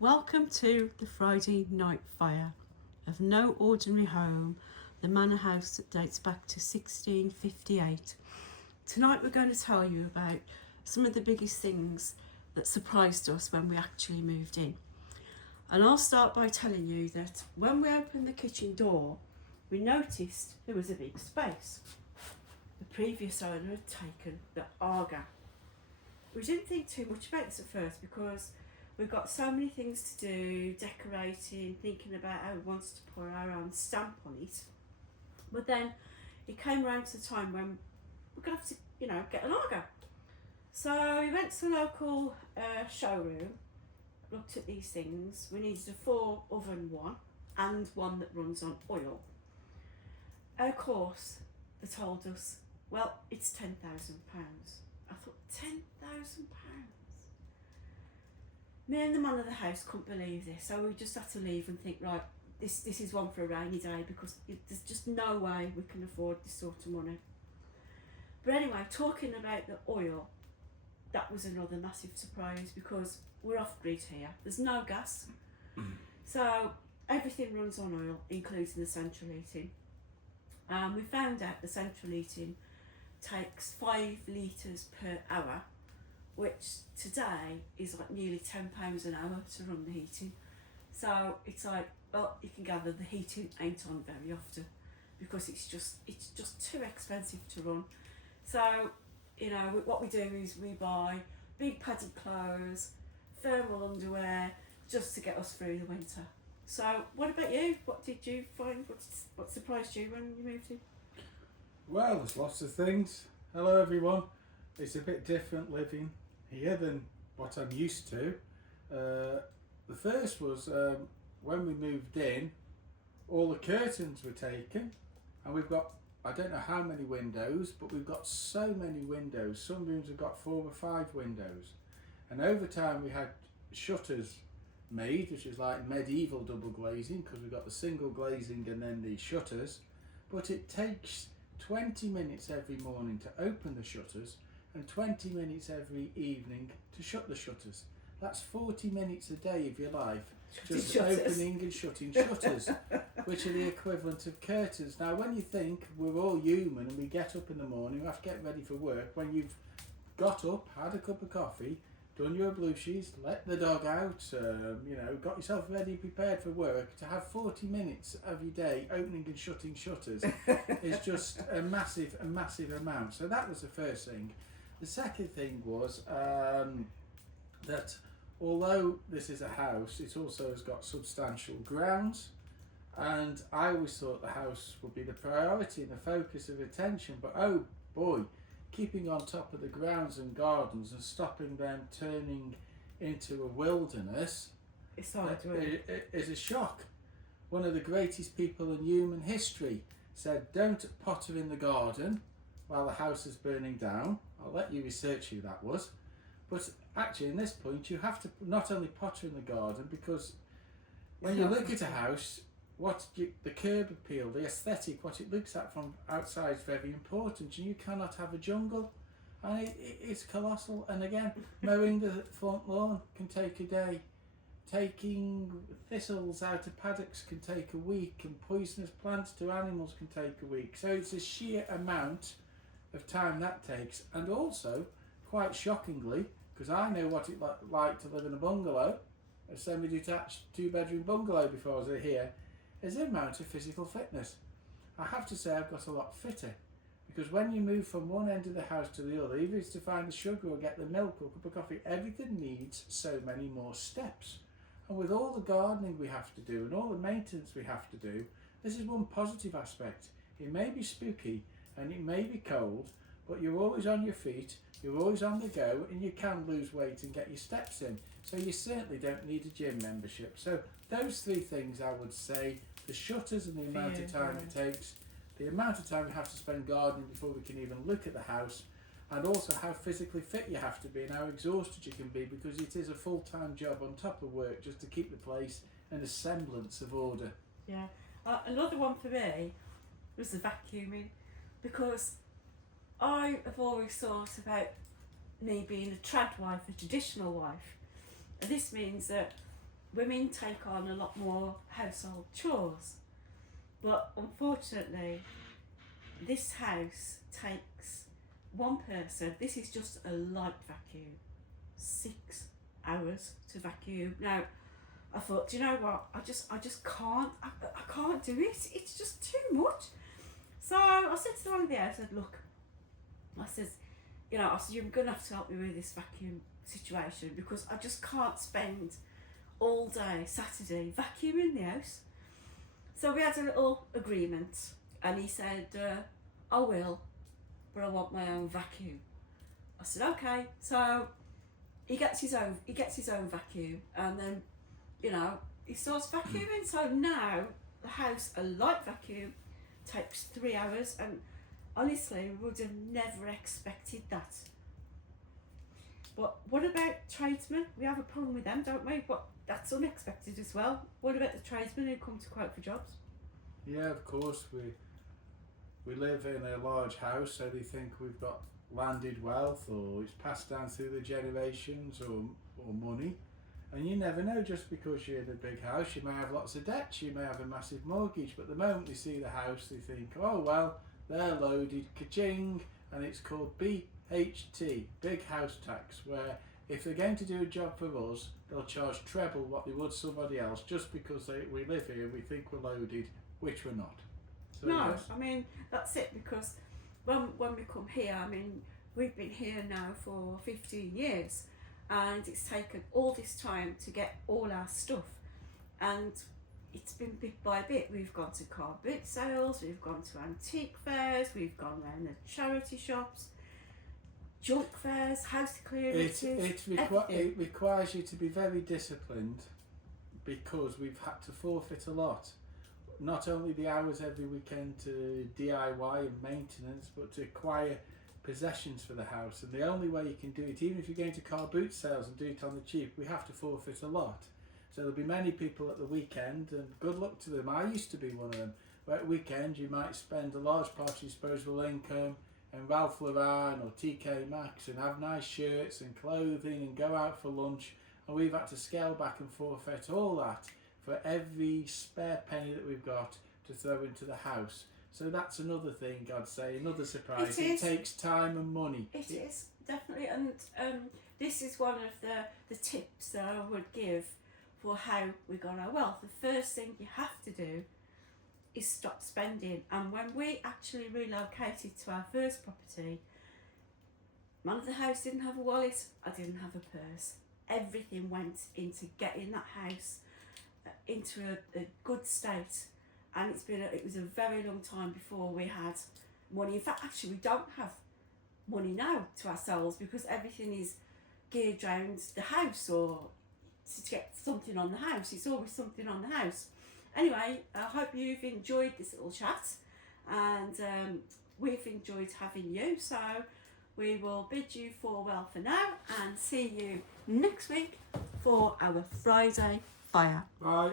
Welcome to the Friday night fire of no ordinary home, the manor house that dates back to 1658. Tonight we're going to tell you about some of the biggest things that surprised us when we actually moved in. And I'll start by telling you that when we opened the kitchen door, we noticed there was a big space. The previous owner had taken the Arga. We didn't think too much about this at first because we've got so many things to do, decorating, thinking about how we wanted to put our own stamp on it. But then it came around to the time when we're going to have to, get an Arga. So we went to the local showroom, looked at these things. We needed a 4-oven one and one that runs on oil. Of course, they told us, well, it's £10,000. I thought, £10,000? Me and the man of the house couldn't believe this, so we just had to leave and think, right, this is one for a rainy day because there's just no way we can afford this sort of money. But anyway, talking about the oil, that was another massive surprise because we're off grid here. There's no gas. So everything runs on oil, including the central heating. We found out the central heating takes 5 litres per hour, which today is like nearly £10 an hour to run the heating. So it's like, well, you can gather the heating ain't on very often because it's just too expensive to run. So, what we do is we buy big padded clothes, thermal underwear, just to get us through the winter. So, what about you? What did you find? What surprised you when you moved in? Well, there's lots of things. Hello everyone. It's a bit different living here than what I'm used to. The first was when we moved in, all the curtains were taken and we've got, I don't know how many windows, but we've got so many windows. Some rooms have got 4 or 5 windows. And over time we had shutters made, which is like medieval double glazing because we've got the single glazing and then the shutters. But it takes 20 minutes every morning to open the shutters and 20 minutes every evening to shut the shutters. That's 40 minutes a day of your life just opening and shutting shutters, which are the equivalent of curtains. Now when you think we're all human and we get up in the morning, we have to get ready for work, when you've got up, had a cup of coffee, done your ablutions, let the dog out, got yourself ready, prepared for work, to have 40 minutes of your day opening and shutting shutters is just a massive amount. So that was the first thing. The second thing was that although this is a house, it also has got substantial grounds, and I always thought the house would be the priority and the focus of attention, but oh boy, keeping on top of the grounds and gardens and stopping them turning into a wilderness is a shock. One of the greatest people in human history said, don't potter in the garden while the house is burning down. I'll let you research who that was. But actually, in this point, you have to not only potter in the garden, because when you look at a house, the curb appeal, the aesthetic, what it looks at from outside is very important, and you cannot have a jungle, and it's colossal. And again, mowing the front lawn can take a day, taking thistles out of paddocks can take a week, and poisonous plants to animals can take a week. So it's a sheer amount of time that takes. And also, quite shockingly, because I know what it like to live in a bungalow, a semi-detached 2-bedroom bungalow before I was here, is the amount of physical fitness. I have to say I've got a lot fitter, because when you move from one end of the house to the other, either it's to find the sugar or get the milk or cup of coffee, everything needs so many more steps. And with all the gardening we have to do and all the maintenance we have to do, this is one positive aspect. It may be spooky and it may be cold, but you're always on your feet, you're always on the go, and you can lose weight and get your steps in. So you certainly don't need a gym membership. So those 3 things I would say: the shutters and the amount of time it takes, the amount of time you have to spend gardening before we can even look at the house, and also how physically fit you have to be and how exhausted you can be, because it is a full-time job on top of work just to keep the place in a semblance of order. Yeah. Another one for me was the vacuuming, because I have always thought about me being a trad wife, a traditional wife. And this means that women take on a lot more household chores, but unfortunately this house takes one person. This is just a light vacuum, 6 hours to vacuum. Now I thought, do you know what, I just can't, I can't do it, it's just too much. So I said to the one of the house, I said, look, I says, you know, I said, you're going to have to help me with this vacuum situation, because I just can't spend all day Saturday vacuuming the house. So we had a little agreement, and he said, I will, but I want my own vacuum. I said, okay. So he gets his own vacuum, and then, you know, he starts vacuuming. So now the house, a light vacuum, takes 3 hours, and honestly, we would have never expected that. But what about tradesmen? We have a problem with them, don't we? But that's unexpected as well. What about the tradesmen who come to quote for jobs? Yeah, of course, we live in a large house, so they think we've got landed wealth, or it's passed down through the generations, or money. And you never know, just because you're in a big house, you may have lots of debts, you may have a massive mortgage, but the moment they see the house, they think, oh well, they're loaded, ka-ching, and it's called BHT, big house tax, where if they're going to do a job for us, they'll charge treble what they would somebody else, just because we live here and we think we're loaded, which we're not. So No, yes. I mean, that's it, because when we come here, I mean, we've been here now for 15 years, and it's taken all this time to get all our stuff, and it's been bit by bit. We've gone to car boot sales, we've gone to antique fairs, we've gone around the charity shops, junk fairs, house clearances. It requires you to be very disciplined, because we've had to forfeit a lot. Not only the hours every weekend to DIY and maintenance, but to acquire possessions for the house. And the only way you can do it, even if you're going to car boot sales and do it on the cheap, we have to forfeit a lot. So there'll be many people at the weekend, and good luck to them. I used to be one of them, where at weekend you might spend a large part of your disposable income in Ralph Lauren or TK Maxx and have nice shirts and clothing and go out for lunch, and we've had to scale back and forfeit all that for every spare penny that we've got to throw into the house. So that's another thing, God say, another surprise. It takes time and money. It is, definitely, and this is one of the tips that I would give for how we got our wealth. The first thing you have to do is stop spending. And when we actually relocated to our first property, man of the house didn't have a wallet, I didn't have a purse. Everything went into getting that house into a good state, and it was a very long time before we had money. In fact, actually, we don't have money now to ourselves, because everything is geared around the house, or to get something on the house. It's always something on the house. Anyway, I hope you've enjoyed this little chat, and we've enjoyed having you. So we will bid you farewell for now, and see you next week for our Friday fire. Bye.